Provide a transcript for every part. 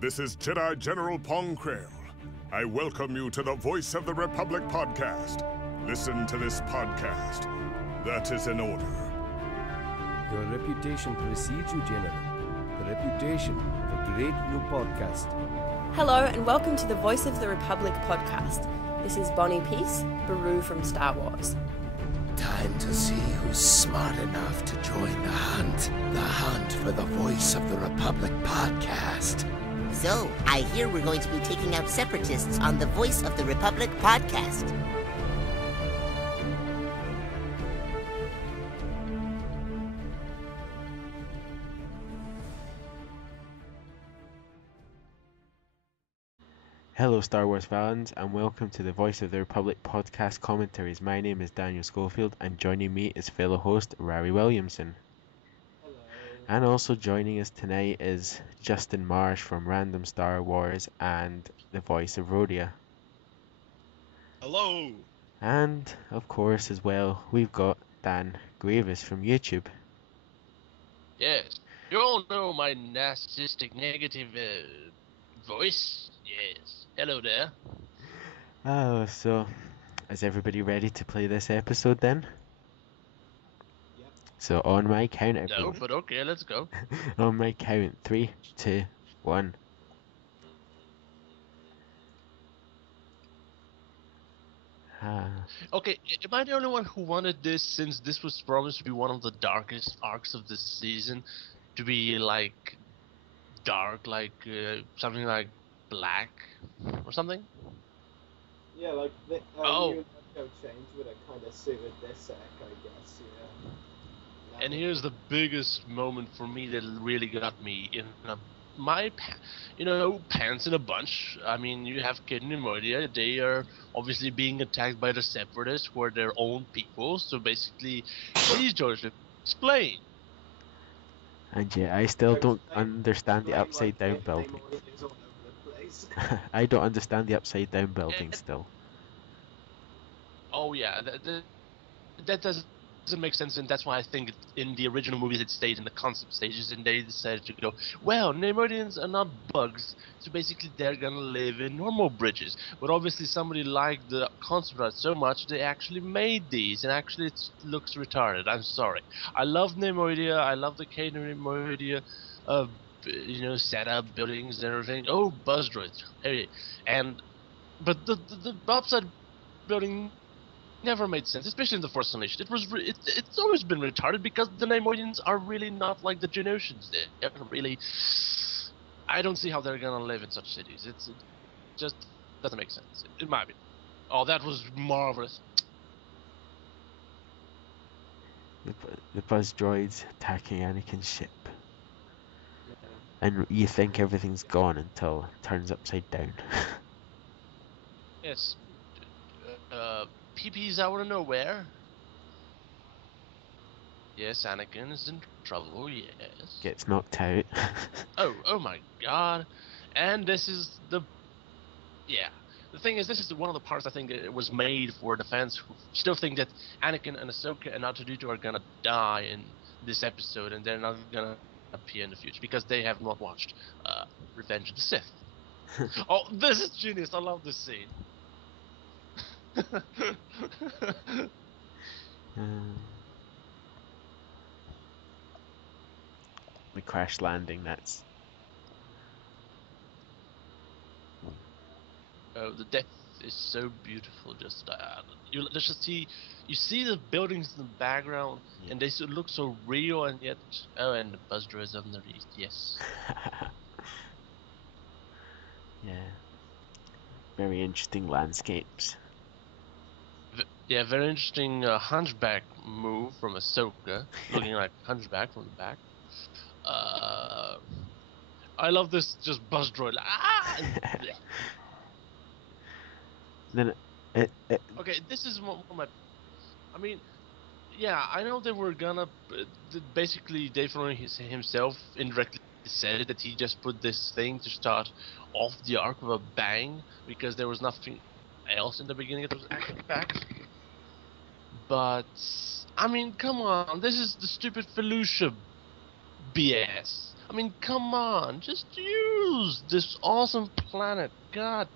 This is Jedi General Pong Krail. I welcome you to the Voice of the Republic podcast. Listen to this podcast. That is an order. Your reputation precedes you, General. The reputation of a great new podcast. Hello and welcome to the Voice of the Republic podcast. This is Bonnie Peace, Baru from Star Wars. Time to see who's smart enough to join the hunt. The hunt for the Voice of the Republic podcast. So, I hear we're going to be taking out separatists on the Voice of the Republic podcast. Hello Star Wars fans and welcome to the Voice of the Republic podcast commentaries. My name is Daniel Schofield and joining me is fellow host Rari Williamson. Hello. And also joining us tonight is Justin Marsh from Random Star Wars and the voice of Rhodia. Hello! And of course as well we've got Dan Grevious from YouTube. Yes, you all know my narcissistic negative voice? Yes. Hello there. Oh, so is everybody ready to play this episode then? Yep. So on my count, No, everyone. but okay, let's go. On my count, 3, 2, 1. Okay, am I the only one who wanted this, since this was promised to be one of the darkest arcs of this season? To be like dark, like something like black or something? Yeah, like the Oh. new logo change would have kind of suited this arc, I guess. Yeah. And here's the biggest moment for me that really got me in my pants in a bunch. I mean, you have Kid and Modia. They are obviously being attacked by the Separatists, who are their own people. So basically, please, George, explain. And yeah, I still don't understand the upside down building. I don't understand the upside down building still. Oh yeah, that doesn't make sense, and that's why I think in the original movies it stayed in the concept stages, and they decided to go, well, Neimoidians are not bugs, so basically they're gonna live in normal bridges. But obviously somebody liked the concept art so much they actually made these, and actually it looks retarded. I'm sorry. I love Neimoidia. I love the K Neimoidia. Setup, buildings, and everything. Oh, buzz droids. Hey, but the upside building never made sense, especially in the Force Unleashed. It's always been retarded because the Neimoidians are really not like the Geonosians. They're really. I don't see how they're gonna live in such cities. It just doesn't make sense. It might be. Oh, that was marvelous. The buzz droids attacking Anakin's ship. And you think everything's gone until it turns upside down. Yes. PP's out of nowhere. Yes, Anakin is in trouble, yes. Gets knocked out. Oh my god. And this is the... Yeah. The thing is, this is one of the parts I think it was made for the fans who still think that Anakin and Ahsoka and R2-D2 are gonna die in this episode, and they're not gonna appear in the future because they have not watched Revenge of the Sith. Oh, this is genius! I love this scene. The crash landing, that's... Oh, the death is so beautiful. Just you see the buildings in the background, Yeah. and they look so real, and yet and the buzz droids on the east. Yes. Yeah. Very interesting landscapes. Yeah, very interesting hunchback move from Ahsoka, looking like hunchback from the back. I love this just buzz droid. Then Okay, this is one of my. I mean, yeah, I know they were gonna. Basically, Dave Filoni himself indirectly said that he just put this thing to start off the arc with a bang because there was nothing else in the beginning that was action packed. But I mean, come on, this is the stupid Felucia BS. I mean, come on, just use this awesome planet. God.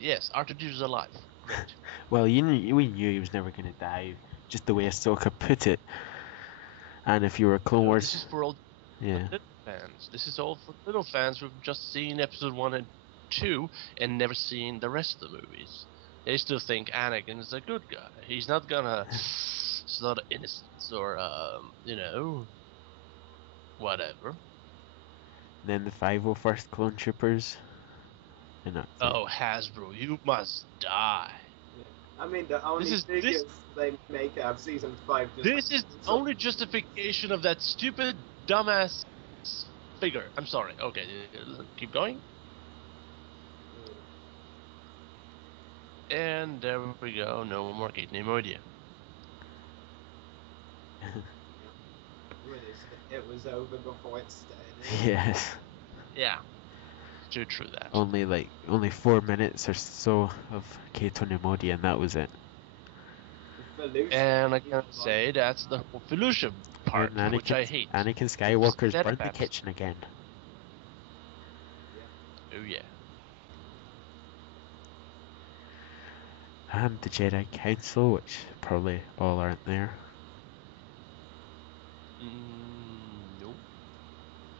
Yes, R2D is alive. Great. Well, we knew he was never going to die, just the way Ahsoka put it. And if you were a Clone No, Wars, this is for all yeah, little fans. This is all for little fans who've just seen episode 1 and 2 and never seen the rest of the movies. They still think Anakin is a good guy. He's not gonna slaughter innocents or, whatever. then the 501st Clone Troopers, and that's it. Oh, Hasbro, you must die. I mean, the only This is- figures they make out of season 5 just This is the only justification of that stupid, dumbass figure. I'm sorry. Okay, keep going. And there we go. No more Kate Neimoidia. It was over before it started. Yes. Yeah. True that. Only 4 minutes or so of Kato Nemodi, and that was it. And I can say that's the whole Felucia part, And which I hate. Anakin Skywalker's That burnt the perhaps. kitchen again. Oh yeah. And the Jedi Council, which probably all aren't there. Nope.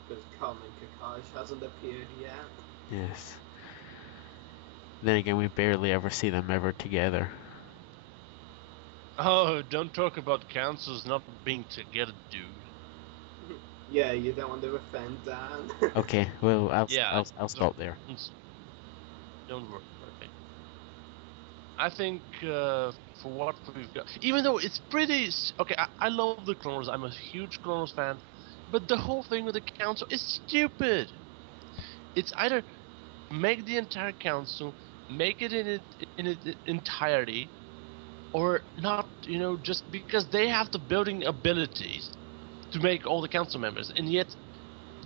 Because Carmen Kakaj hasn't appeared yet. Yes. Then again, we barely ever see them ever together. Oh, don't talk about councils not being together, dude. Yeah, you don't want to offend Dan. Okay, well, Yeah, I'll stop there. Don't worry. Okay. I think for what we've got, even though it's pretty okay, I love the Clone Wars. I'm a huge Clone Wars fan, but the whole thing with the council is stupid. It's either make the entire council, make it in its entirety, or not. Just because they have the building abilities to make all the council members, and yet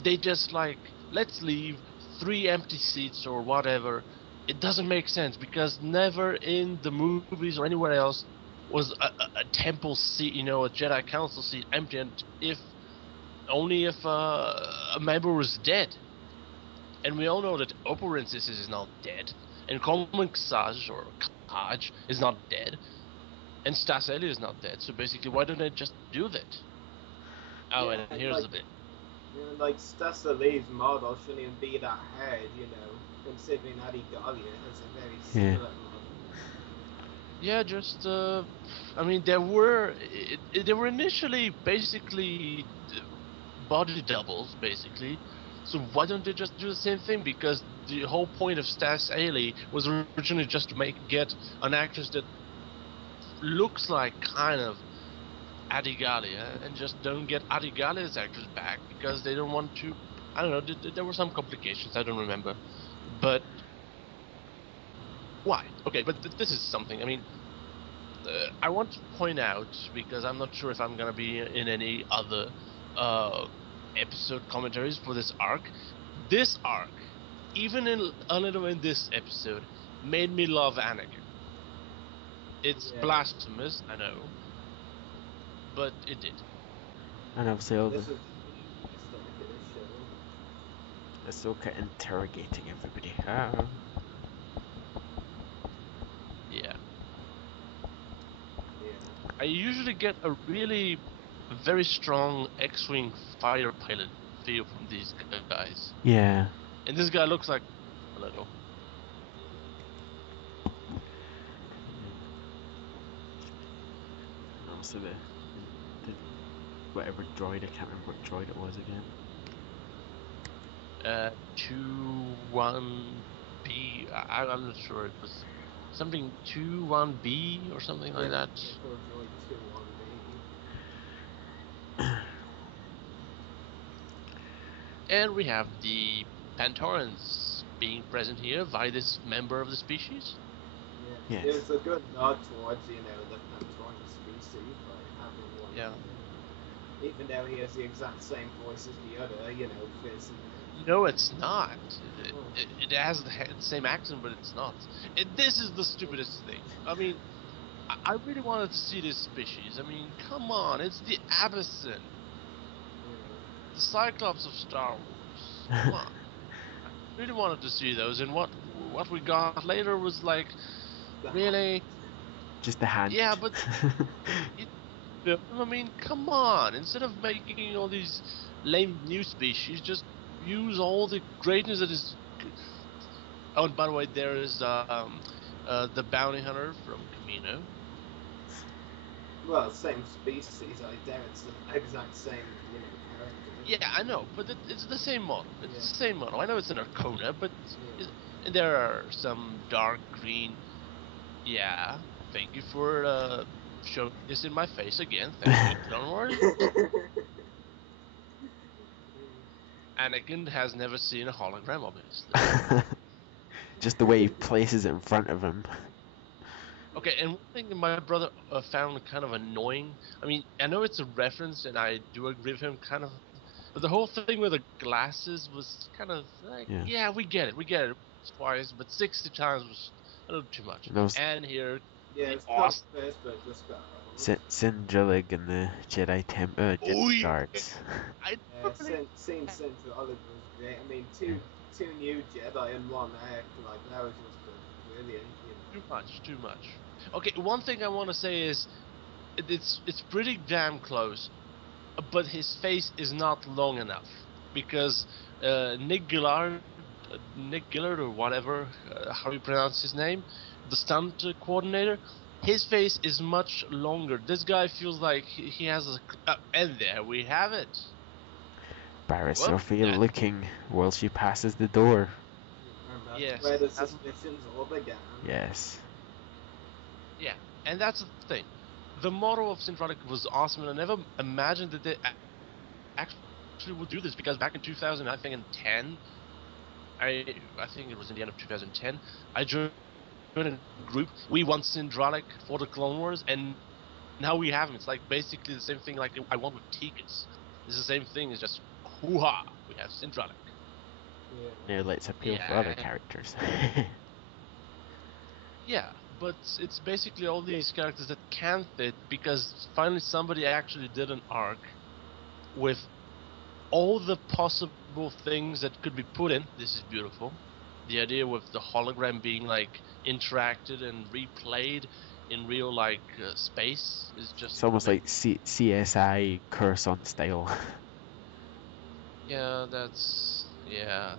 they just like, let's leave 3 empty seats or whatever. It doesn't make sense because never in the movies or anywhere else was a temple seat, a Jedi council seat empty, and only if a member was dead. And we all know that Operensis is not dead, and Common Saj or Kaj is not dead, and Stas Eli is not dead. So basically, why don't they just do that? Oh, Yeah, and here's like- the bit. Like Stassa Lee's model shouldn't even be that hard, considering Adigalia has a very similar model. Yeah, just I mean, they were initially basically body doubles, basically. So why don't they just do the same thing? Because the whole point of Stas Ailey was originally just to get an actress that looks like kind of Adigalia, and just don't get Adigalia's actress back because they don't want to. I don't know. There were some complications. I don't remember, but why? Okay, but this is something. I mean, I want to point out, because I'm not sure if I'm gonna be in any other episode commentaries for this arc. This arc, even a little in this episode, made me love Anakin. It's Yeah. blasphemous, I know, but it did. And obviously all the This is the start of the show. Ahsoka interrogating everybody. Yeah. Yeah. I usually get a really very strong X-Wing fighter pilot feel from these guys. Yeah. And this guy looks like a little. And also the whatever droid, I can't remember what droid it was again. 2-1-B. I'm not sure. It was something 2-1-B or something like that. Or Droid 2-1-B. And we have the Pantorans being present here by this member of the species. Yeah. Yes. It's a good nod towards, the Pantoran species by having one. Yeah. Even though he has the exact same voice as the other, Fizz. No, it's not. It has the same accent, but it's not. This is the stupidest thing. I mean, I really wanted to see this species. I mean, come on, it's the Abyssin. the Cyclops of Star Wars. Come on. I really wanted to see those, and what we got later was like, The really? Just the hand. Yeah, but it, I mean, come on. Instead of making all these lame new species, just use all the greatness that is. Oh, and by the way, there is the bounty hunter from Camino. Well, same species, I dare it's the exact same, character. Yeah, I know, but it's the same model. It's Yeah. the same model. I know it's an Arcona, but Yeah. and there are some dark green. Yeah, thank you for showing this in my face again. Thank you, Clone Wars. Anakin has never seen a hologram, obviously. Just the way he places it in front of him. Okay, and one thing that my brother found kind of annoying. I mean, I know it's a reference, and I do agree with him, kind of. But the whole thing with the glasses was kind of like, Yeah. yeah, we get it twice, but 60 times was a little too much. And those And here, Yeah, it's awesome. not first, but just got old. Sindrilig and the Jedi Yeah. guards. I Seeing Central Olive was great. I mean, two new Jedi and one Earth, like that was just brilliant. too much. Okay, one thing I want to say is it's pretty damn close, but his face is not long enough because Nick Gillard or whatever, how you pronounce his name, the stunt coordinator, his face is much longer. This guy feels like he has a. And there we have it. Barriss Whoop, Sophia looking while she passes the door. And that's Yes, where the that's- suspicions all began. Yes. Yeah, and that's the thing. The model of Syntronic was awesome, and I never imagined that they actually would do this because back in 2000, I think in 10, I think it was in the end of 2010, I joined a group. We want Syndronic for the Clone Wars, and now we have him. It's like basically the same thing like I want with Tikus. It's the same thing. It's just hoo-ha. We have Syndronic. Yeah. Now let's appeal for other characters. Yeah, but it's basically all these characters that can fit because finally somebody actually did an arc with all the possible things that could be put in. This is beautiful. The idea with the hologram being like interacted and replayed in real like space is just. It's almost like CSI Curse on style. Yeah, that's Uh,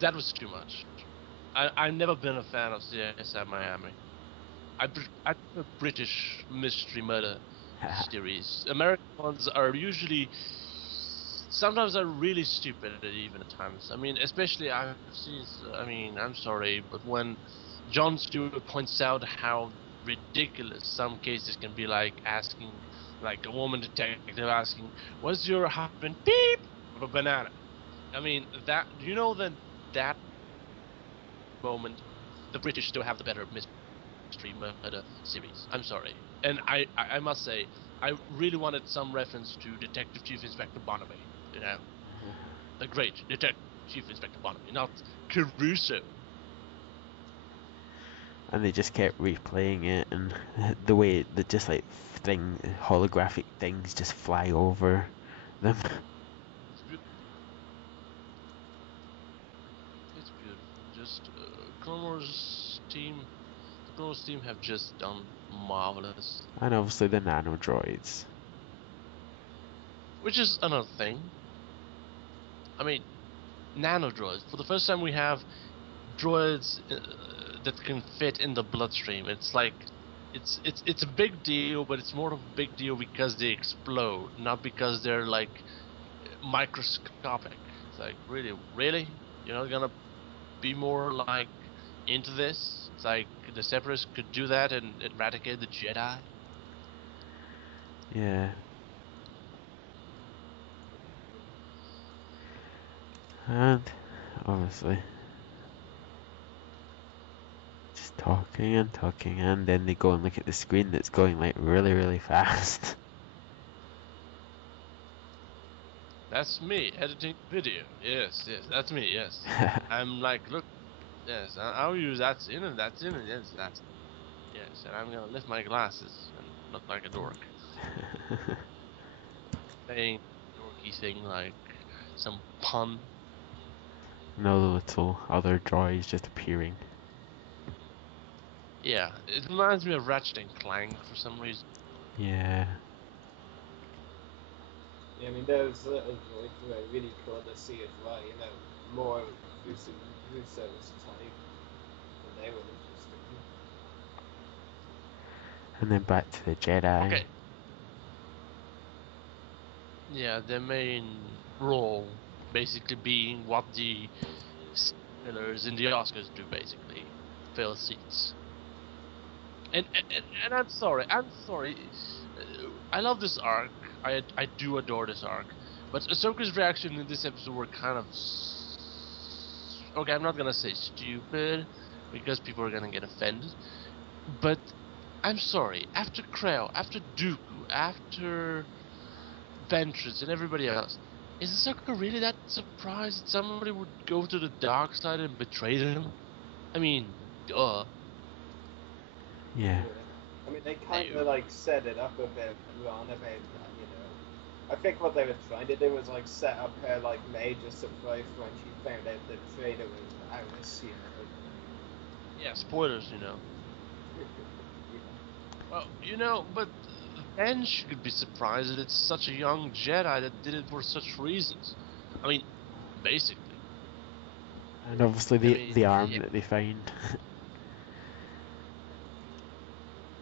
that was too much. I've never been a fan of CSI Miami. I prefer British mystery murder series. American ones are usually sometimes are really stupid even at times. I mean, especially I've seen. I mean, I'm sorry, but when Jon Stewart points out how ridiculous some cases can be, like asking, like a woman detective asking, "Was your husband beep of a banana?" I mean, that that moment, the British still have the better mystery murder series. I'm sorry, and I must say, I really wanted some reference to Detective Chief Inspector Barnaby. You know, the great Detective Chief Inspector Barnaby, not Caruso. And they just kept replaying it, and the way that just like holographic things just fly over them. It's beautiful. It's beautiful. Just Clone Wars team. The Clone Wars team have just done marvelous. And obviously the nano droids. Which is another thing. I mean, nano droids. For the first time, we have droids that can fit in the bloodstream. It's like, it's a big deal, but it's more of a big deal because they explode, not because they're like microscopic. It's like, really, you're not gonna be more like into this? It's like the Separatists could do that and eradicate the Jedi. Yeah. And obviously just talking and talking, and then they go and look at the screen that's going like really fast. That's me editing video. Yes, that's me. Yes, I'm like, look, yes, I'll use that scene and that scene and yes, that's yes, and I'm gonna lift my glasses and look like a dork. saying dorky thing like some pun. No little other droids just appearing. Yeah, it reminds me of Ratchet and Clank for some reason. Yeah. Yeah, I mean, those little droids were really cool to see as well, you know, more Russo's type, and they were interesting. And then back to the Jedi. Okay. Yeah, their main role basically being what the fillers in the Oscars do, basically fill seats. And I'm sorry. I love this arc. I do adore this arc. But Ahsoka's reaction in this episode were kind of okay. I'm not gonna say stupid because people are gonna get offended. But I'm sorry. After Krell, after Dooku, after Ventress, and everybody else, is Ahsoka really that surprised that somebody would go to the dark side and betray them? I mean, duh. Yeah. I mean, they kind of like set it up a bit wrong about that, you know. I think what they were trying to do was like set up her like major surprise when she found out the traitor was Alice, you know. Yeah, spoilers, you know. Well, you know, but then she could be surprised that it's such a young Jedi that did it for such reasons. I mean, basically. And obviously the arm that they find.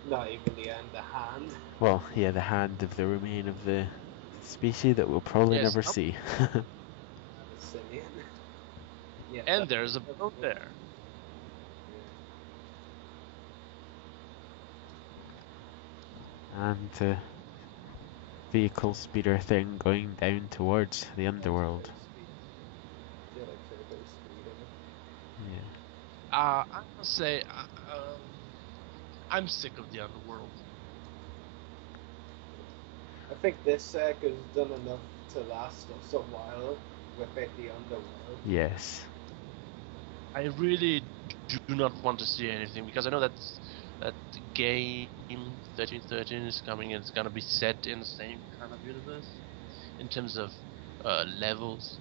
Not even the hand. Well, yeah, the hand of the remain of the species that we'll probably never see. Yeah, and there's a boat there. And the vehicle speeder thing going down towards the underworld. Yeah. I must say, I'm sick of the underworld. I think this sack has done enough to last us a while without the underworld. Yes. I really do not want to see anything because I know that game 1313 is coming and it's gonna be set in the same kind of universe in terms of levels.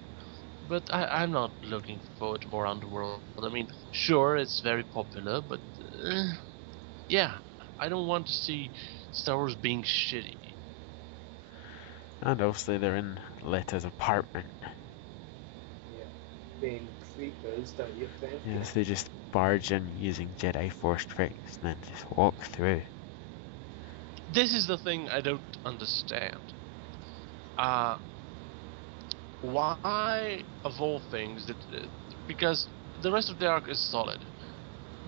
But I'm not looking forward to more Underworld. I mean, sure, it's very popular, but yeah, I don't want to see Star Wars being shitty. And obviously they're in Letta's apartment. Yeah, being creepers, don't you think? Yes, they just barge in using Jedi Force tricks and then just walk through. This is the thing I don't understand. Why, of all things, because the rest of the arc is solid,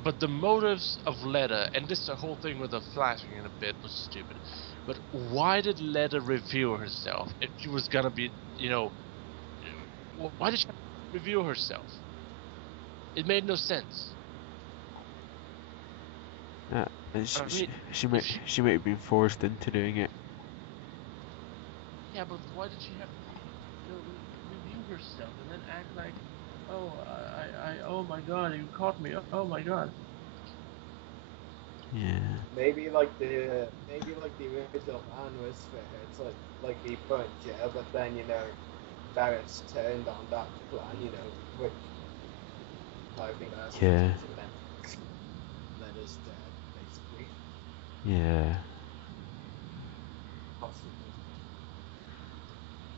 but the motives of Leda and this whole thing with the flashing in a bit was stupid. But why did Leda reveal herself if she was gonna be, you know, why did she reveal herself? It made no sense. And she might have been forced into doing it. Yeah, but why did she have to, reveal herself and then act like, oh, oh my god, you caught me, oh my god. Yeah. Maybe like the original plan was for her to like be put in jail, but then Barrett's turned on that plan, which I think that's Yeah. let us dead, basically. Yeah. Possibly.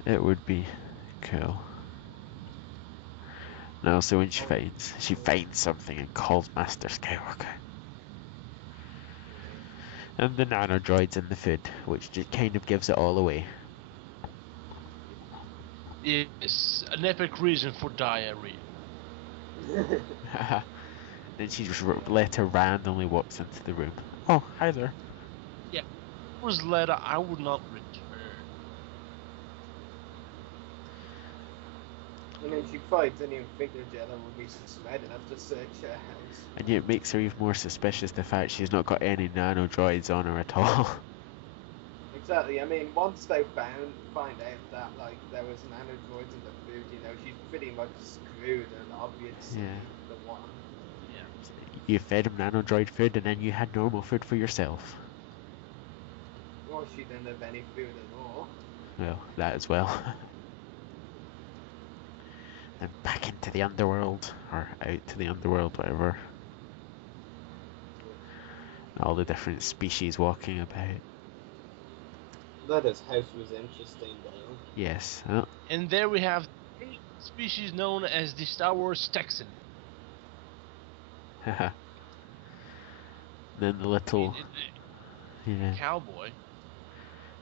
It would be cool. No, so when she finds something and calls Master Skywalker. And the nanodroids in the food, which just kind of gives it all away. It's an epic reason for diarrhea. Then she just let her randomly walks into the room. Oh, hi there. Yeah, if it was Leda, I would not return. I mean, she probably didn't even think the Jedi would be smart enough to search her house. And yet it makes her even more suspicious the fact she's not got any nanodroids on her at all. Exactly. I mean, once they find out that there was nanodroids in the food, she's pretty much screwed, and obviously the one. Yeah. You fed him nanodroid food and then you had normal food for yourself. Or she didn't have any food at all. well, that as well. And back into the underworld, or out to the underworld, whatever. All the different species walking about. That his house was interesting, though. Yes. Oh. And there we have a species known as the Star Wars Texan. Haha. Then the little, yeah. Cowboy.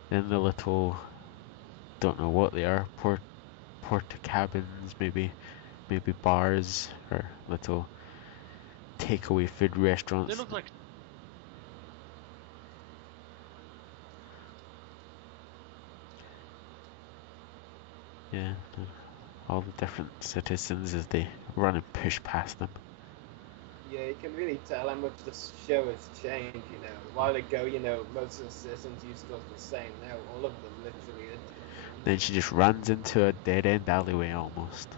Then the little, don't know what they are. Porta cabins, maybe bars or little takeaway food restaurants. They look like. Yeah, all the different citizens as they run and push past them. Yeah, you can really tell how much the show has changed, you know. A while ago, you know, most of the citizens used to look the same. Now, all of them literally are different. Then she just runs into a dead-end alleyway almost.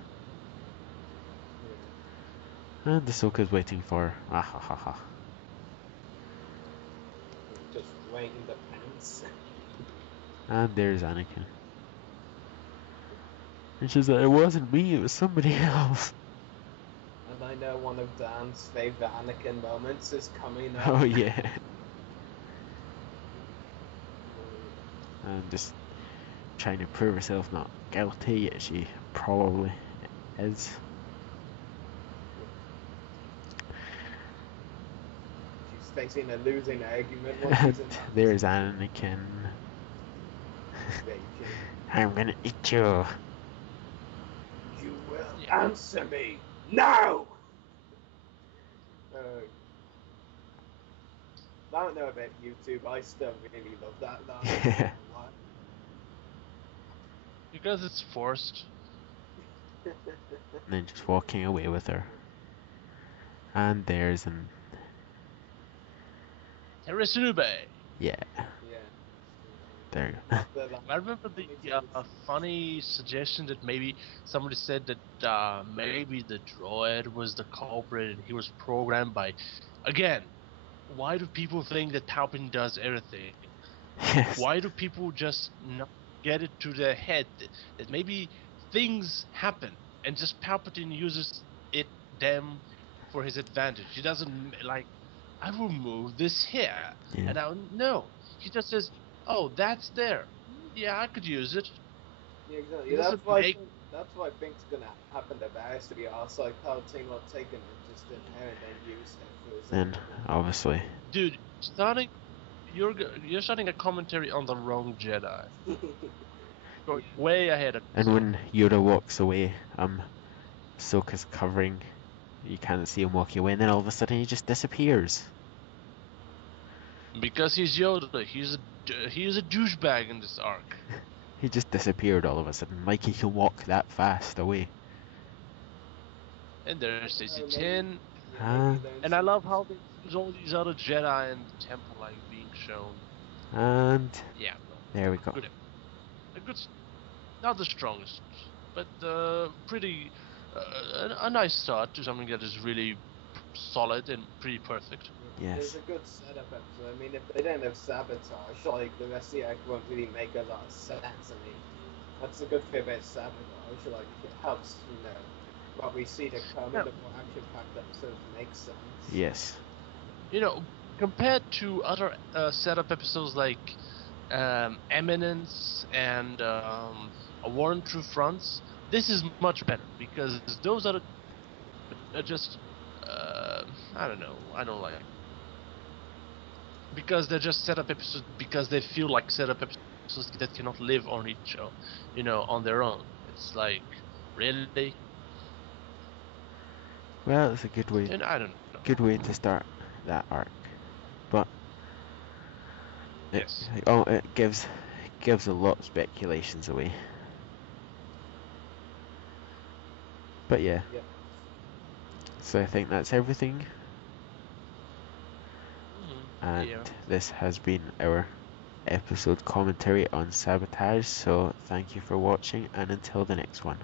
Yeah. And Ahsoka's waiting for her. Ah ha ha ha. Just waiting the pants. And there's Anakin. And she's like, it wasn't me, it was somebody else. And I know one of Dan's favourite Anakin moments is coming up. Oh yeah. And just trying to prove herself not guilty, yet she probably is. She's facing a losing argument. When she's in that There's Anakin. situation. I'm gonna eat you. You will answer me now! I don't know about YouTube, I still really love that line. I don't know why. Because it's forced. And then just walking away with her. And there's an... Harisunube. Yeah, Yeah. there. I remember the funny suggestion that maybe somebody said that maybe the droid was the culprit and he was programmed by... Again, why do people think that Palpatine does everything? Yes. Why do people just not get it to their head that maybe things happen and just Palpatine uses them for his advantage? He doesn't like, I will move this here, Yeah. and no, he just says, oh, that's there. Yeah, I could use it. Yeah, exactly. It That's doesn't why, make- that's why I think's gonna happen to Varys, to be honest. Like, Palpatine will take an interest in her and then use her for his Then, obviously. Dude, you're starting a commentary on the wrong Jedi. You're way ahead of And yourself. when Yoda walks away, Ahsoka's covering. You can't see him walking away, and then all of a sudden he just disappears. Because he's Yoda, he's a douchebag in this arc. He just disappeared all of a sudden, like he can walk that fast away. And there's Stacey Tin, Ah. and I love how there's all these other Jedi in the temple like being shown. And Yeah, there we go. good. A good, not the strongest, but pretty a nice start to something that is really solid and pretty perfect. Yes. There's a good setup episode. I mean, if they don't have Sabotage, like, the rest of the act won't really make a lot of sense. I mean, that's a good thing about Sabotage. Like, it helps, you know, what we see to come in the more action-packed episodes makes sense. Yes. You know, compared to other setup episodes like Eminence and A War on Two Fronts, this is much better because those are just I don't know. I don't like it. Because they're just setup episodes because they feel like setup episodes that cannot live on each other, you know, on their own. It's like, really? Well, it's a good way. And I don't know. Good way to start that arc, but Yes. it gives a lot of speculations away. But yeah. Yeah. So I think that's everything. And Yeah. this has been our episode commentary on Sabotage, so thank you for watching, and until the next one.